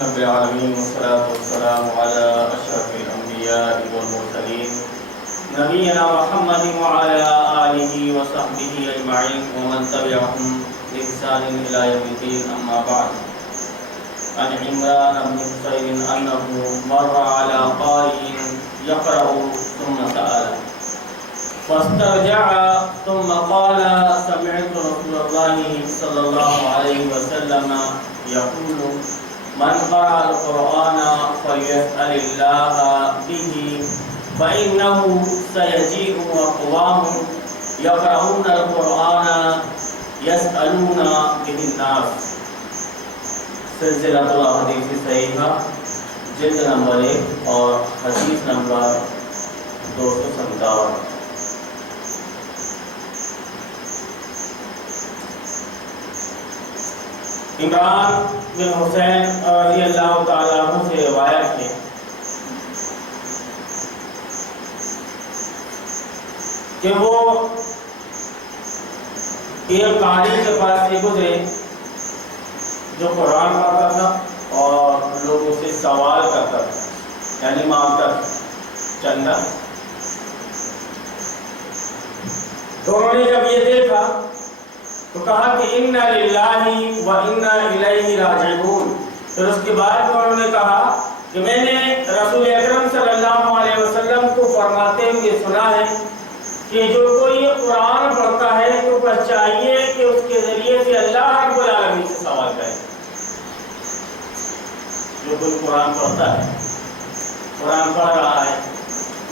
رب العالمین والصلاة والسلام علی اشرف الانبیاء والمرسلین نبینا محمد وعلی آلہ وصحبہ اجمعین ومن تبعهم بإحسان إلی یوم الدین اما بعد عن عمران بن حسین انه مر على قارئ يقرأ ثم سأل فاسترجع ثم قال سمعت رسول الله صلی اللہ علیہ وسلم يقول من قرأ القرآن فليسأل الله به فإنه سيجيء أقوام يقرؤون القرآن يسألون به الناس. سلسلۃ الاحادیث صحیحہ جلد نمبر 1 اور حدیث نمبر 257. عمران بن حسین رضی اللہ تعالیٰ عنہ سے روایت ہے کہ وہ ایک قاری کے پاس سے گزرے جو قرآن پڑھتا تھا اور لوگ اسے سوال کرتا تھا، یعنی مانگتا تھا چندہ. تو انہوں نے جب یہ دیکھا تو کہا کہ اِنَّ لِلَّهِ وَإِنَّا إِلَيْهِ راجعون. پھر اس کے بعد انہوں نے کہا کہ میں نے رسول اکرم صلی اللہ علیہ وسلم کو فرماتے ہوئے سنا ہے کہ جو کوئی قرآن پڑھتا ہے تو بس چاہیے کہ اس کے ذریعے سے اللہ رب العالمین سے سوال کرے. جو کوئی قرآن پڑھتا ہے، قرآن پڑھ رہا ہے،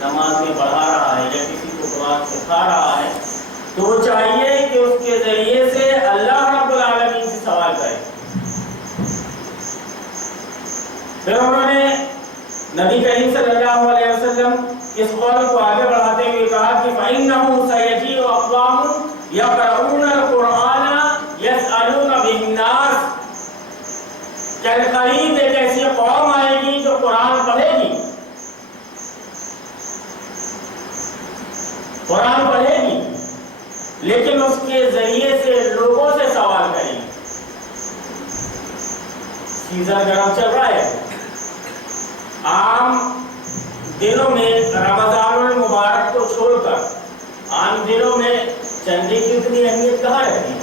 نماز میں پڑھا رہا ہے یا کسی کو قرآن سکھا رہا ہے، تو وہ چاہیے کہ اس کے ذریعے سے اللہ رب العالمین سے سوال کرے. پھر انہوں نے نبی کریم صلی اللہ علیہ وسلم اس قول کو آگے بڑھاتے ہوئے کہا کہ فَإِنَّهُ سَيَجِيءُ أَقْوَامٌ يَقْرَؤُونَ الْقُرْآنَ يَسْأَلُونَ بِهِ النَّاسَ. کہ قریب ایک ایسی قوم آئے گی جو قرآن پڑھے گی، قرآن پڑھے گی لیکن اس کے ذریعے سے لوگوں سے سوال کریں. سیزن گرم چل رہا ہے. عام دنوں میں رمضان المبارک کو چھوڑ کر عام دنوں میں چندے کی اتنی اہمیت کہاں رہتی ہے،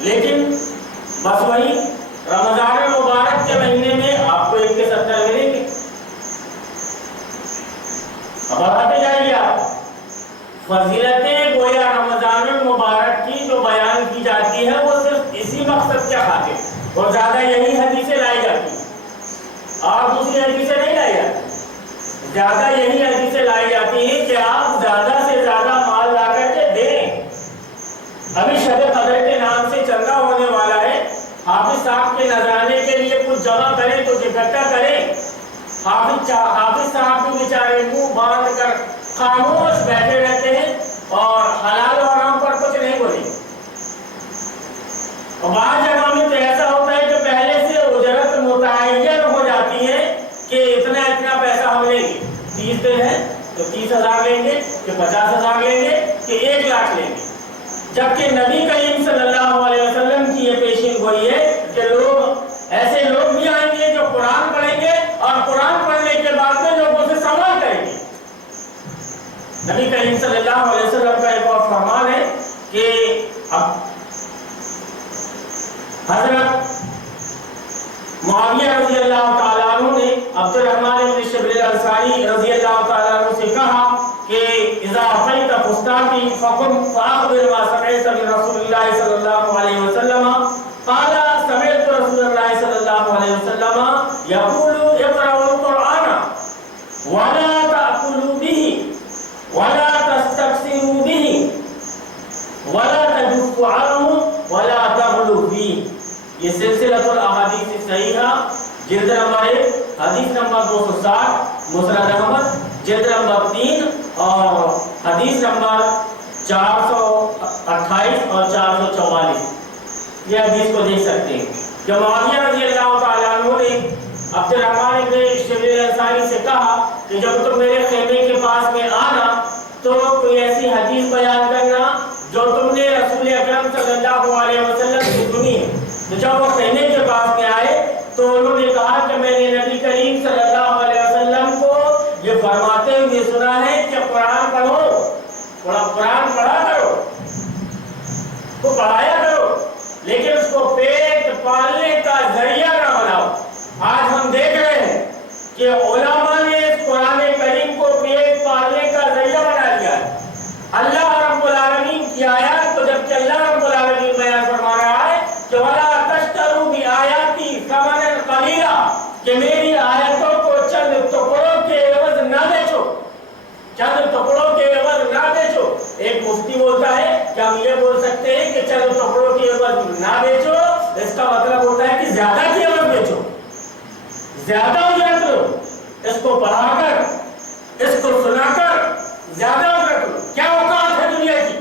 لیکن بس وہی رمضان المبارک کے مہینے میں آپ کو 1 کے 70 ملیں گے. اب بڑھاتے جائیے آپ. فضیلتیں گویا رمضان المبارک کی جو بیان کی جاتی ہے وہ صرف اسی مقصد کے خاطر اور زیادہ یہی حدیثیں لائی جاتی ہیں اور دوسری حدیثیں نہیں لائی جاتی. زیادہ یہی حدیثیں لائی جاتی ہیں کہ آپ زیادہ سے زیادہ مال لا کر کے دیں. ابھی شب قدر کے نام سے چندہ ہونے والا ہے، حافظ صاحب کے نذرانے کے لیے کچھ جمع کریں تو اکٹھا کریں. حافظ صاحب بھی بیچارے منہ باندھ کر خاموش بیٹھے رہتے ہیں اور حلال و حرام پر کچھ نہیں بولیں. اور بعض جگہ میں تو ایسا ہوتا ہے کہ پہلے سے اجرت متعین ہو جاتی ہے کہ اتنا اتنا پیسہ ہم لیں گے. 30 دن ہے تو 30,000 لیں گے کہ 50,000 لیں گے کہ 1 لاکھ لیں گے. جبکہ نبی کریم صلی اللہ علیہ وسلم کی یہ پیشین گوئی ہے کہ ایسے لوگ بھی آئیں گے جو قرآن پڑھیں گے اور قرآن پڑھنے کے بعد میں لوگوں سے سوال کریں گے. نبی کریم صلی اللہ علیہ وسلم کا ایک اور فرمان ہے کہ حضرت معاویہ رضی اللہ تعالیٰ عنہ نے عبد الرحمن بن شبل الانصاری رضی اللہ تعالیٰ عنہ سے کہا کہ اذا رفعت فستاقی فقم فاخبر ما سمعت من رسول اللہ صلی اللہ علیہ وسلم. قال سمعت رسول اللہ صلی اللہ علیہ وسلم یقول اقرأوا القرآن ولا تأکلوا به ولا تستكثروا به ولا تجفوا عنه ولا تغلوا فيه. یہ سلسلۃ الاحادیث صحیحہ جلد نمبر 1 حدیث نمبر 260 مسند احمد جلد نمبر 3 اور حدیث نمبر 428 اور 444. یہ حدیث کو دیکھ سکتے ہیں کہ معاویہ رضی اللہ تعالیٰ عنہ نے عبد الرحمن بن شبل الانصاری سے کہا کہ جب تم میرے خیمے کے پاس میں آنا تو کوئی ایسی حدیث بیان کرنا جو تم نے رسول اکرم صلی اللہ علیہ وسلم سے سنی ہے. تو جب وہ خیمے کے پاس میں آئے تو تو انہوں نے کہا کہ میں نے نبی کریم صلی اللہ علیہ وسلم کو یہ فرماتے ہوئے سنا ہے کہ قرآن پڑھو، قرآن پڑھا کرو، کو پڑھایا کرو، لیکن اس کو پیٹ پالنے کا ذریعہ نہ بناؤ۔ آج ہم دیکھ رہے ہیں کہ علماء نے اس قرآن کریم کو پیٹ پالنے کا ذریعہ بنا لیا ہے۔ اللہ رب العالمین کی آیات کو جبکہ اللہ رب العالمین بیان فرما رہا ہے کہ وَلَا تَشْتَرُوا بِآيَاتِي ثَمَنًا قَلِيلًا، کہ میری آیتوں کو چند ٹکڑوں کے عوض نہ بیچو، چند ٹکڑوں کے عوض نہ بیچو۔ ایک مفتی بولتا ہے کہ ہم یہ بول سکتے ہیں کہ چند ٹکڑوں کے عوض نہ بیچو، اس کا مطلب ہوتا ہے کہ زیادہ کی عوض بیچو، زیادہ اجرت لو، اس کو پڑھا کر، اس کو سنا کر زیادہ اجرت لو۔ کیا اوقات ہے دنیا کی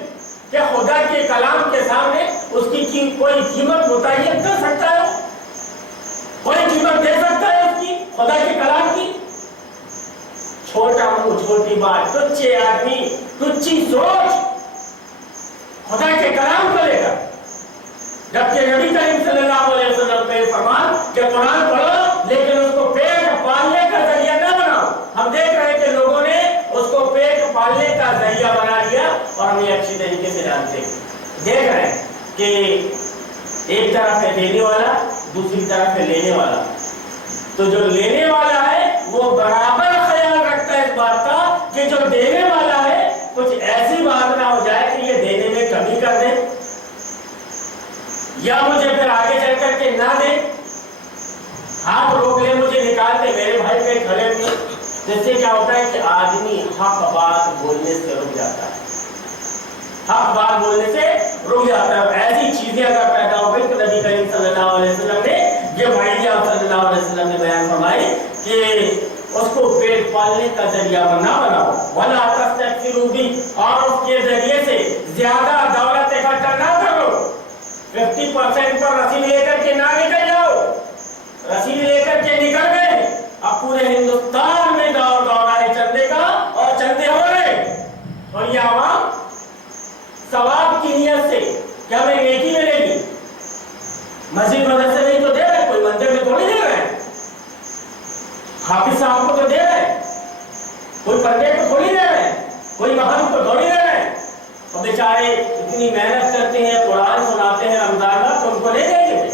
کہ خدا کے کلام کے سامنے اس کی کوئی قیمت متعین کر سکتا ہے؟ کوئی قیمت دے سکتا ہے اس کی، خدا کے کلام کی؟ چھوٹا منہ چھوٹی بات، تچھے آدمی تچھی سوچ خدا کے کلام کو لے کر، جبکہ نبی کریم صلی اللہ علیہ وسلم کا فرمان کہ قرآن پڑھو لیکن اس کو پیٹ پالنے کا ذریعہ نہ بناؤ۔ ہم دیکھ رہے ہیں کہ لوگوں نے اس کو پیٹ پالنے کا ذریعہ بنا لیا، اور ہم یہ اچھی طریقے سے جانتے ہیں، دیکھ رہے ہیں کہ ایک طرف ہے دینے والا، دوسری طرف ہے لینے والا۔ تو جو لینے والا ہے وہ برابر خیال رکھتا ہے اس بات کا کہ جو دینے والا ہے کچھ ایسی بات نہ ہو جائے کہ یہ دینے میں کمی کر دے، یا مجھے پھر آگے چل کر کے نہ دے، ہاتھ روک لے، مجھے نکال دے، میرے بھائی پہ کھڑے ہوئے۔ جس سے کیا ہوتا ہے کہ آدمی حق بات بولنے سے رک جاتا ہے، حق بات بولنے سے رک جاتا ہے۔ ایسی چیزیں اگر پیدا ہو گئی تو نبی کریم صلی اللہ علیہ وسلم نے یہ وعیدہ صلی اللہ علیہ وسلم نے بیان فرمائی کہ اس کو پیٹ پالنے کا ذریعہ نہ بناؤ، وَلَا تَسْتَكْثِرُوا بِهِ، اور اس کے ذریعے سے زیادہ دولت اکٹھا نہ کرو۔ 50% پر رسید لے کر کے نہ نکل جاؤ، رسید لے کر کے نکل گئے، اب پورے ہندوستان میں دور ہے چندے کا، اور چندے ہو رہے، اور یہ عوام ثواب کی نیت سے کہ ہمیں نیکی ملے گی، مسجد مدرسے نہیں تو دے رہے، کوئی مندر میں تھوڑی دے رہے، حافظ صاحب کو تو دے رہے، کوئی پردے کو تھوڑی دے رہے، کوئی محل کو تھوڑی دے رہے، اور بیچارے اتنی محنت کرتے ہیں، قرآن سناتے ہیں رمضان کا، تو ان کو نہیں دیں گے؟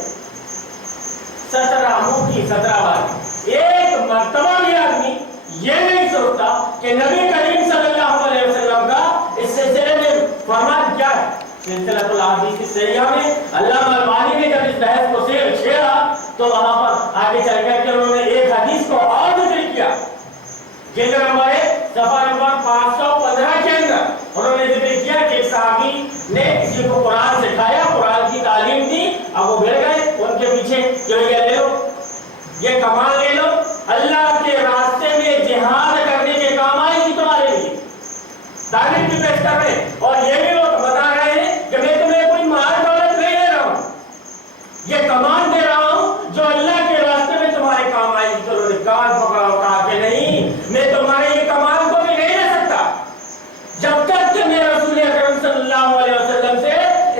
17 منہ کی 17 بار، ایک مرتبہ بھی آدمی یہ نہیں سوچتا کہ نبی کریم صلی اللہ علیہ وسلم کا اس سلسلے میں فرمان کیا ہے۔ سلسلۃ الاحادیث الصحیحہ میں علامہ البانی نے جب اس بحث کو چھیڑا تو وہاں پر آگے چل کر کے انہوں نے ایک حدیث کو اور ذکر کیا، جلد نمبر صفحہ نمبر 515 کے اندر انہوں نے ذکر کیا کہ ایک صحابی نے کسی کو قرآن سکھایا، قرآن کی تعلیم دی، اب وہ بھیڑ گئے ان کے پیچھے کہ یہ لے لو، یہ کمال لے لو، اللہ کے راستے میں جہاد کرنے کے کام آئے گی تمہارے لیے، تعلیم بھی پیش کر رہے ہیں، اور یہ بھی لوگ بتا رہے ہیں کہ میں تمہیں کوئی مال دولت نہیں دے رہا ہوں، یہ کمان دے رہا ہوں جو اللہ کے راستے میں تمہارے کام آئے گی۔ تو انہوں نے کان پکڑا اور کہا کہ نہیں، میں تمہارے یہ کمان کو بھی نہیں دے سکتا جب تک کہ میں رسول اکرم صلی اللہ علیہ وسلم سے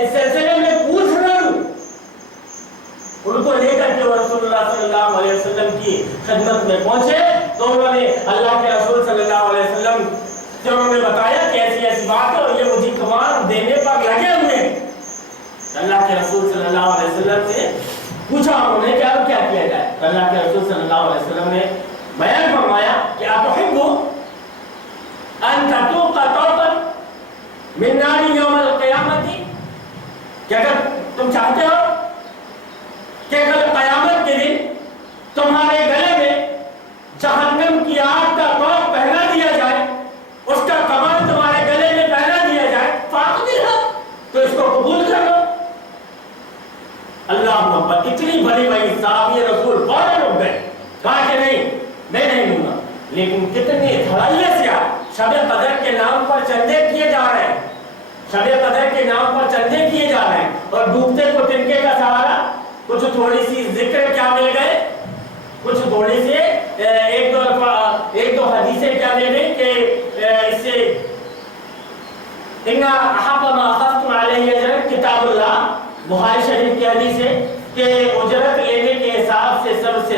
اس سلسلے میں پوچھ نہ لوں۔ ان کو لے کر کے وہ رسول اللہ صلی اللہ علیہ وسلم کی خدمت میں پہنچے تو انہوں نے اللہ کے رسول صلی اللہ علیہ وسلم سے انہوں نے بتایا کہ ایسی ایسی بات ہے اور یہ مجھے کمان دینے پر لگے ہوئے ہیں۔ اللہ کے رسول صلی اللہ علیہ وسلم سے پوچھا انہوں نے کہ اب کیا کیا جائے؟ اللہ کے رسول صلی اللہ علیہ وسلم نے بیان فرمایا کہ أَتُحِبُّ أَن تَتُوقَ طَوْقًا مِنْ نَارِ يَوْمَ الْقِيَامَةِ، کہ اگر تم چاہتے ہو کہ کل قیامت کے دن تمہارے گلے میں جہنم کی آگ کا طوق پہنا دیا جائے، اس کا کمان تمہارے گلے میں پہنا دیا جائے، فَاقْبِلْهَا، تو اس کو قبول کر لو۔ اللہ محمد اتنی بڑی بڑی صحابی رسول فوراً رک گئے، کہا کہ نہیں میں نہیں لوں گا، لیکن کتنی دھڑلے سے شب قدر کے نام پر چندے کیے جا رہے ہیں، شب قدر کے نام پر چندے کیے جا رہے ہیں، اور ڈوبتے کو تنکے کا سہارا، کچھ تھوڑی سی ذکر کیا مل گئے، کچھ تھوڑی سے ایک دو حدیثیں کیا مل گئی کہ اس سے اِنَّا أَحَبَّ مَا أَخَذْتُمْ عَلَيْهِ أَجْرًا کتاب اللہ، بخاری شریف کی حدیث ہے کہ اجرت لینے کے حساب سے سب سے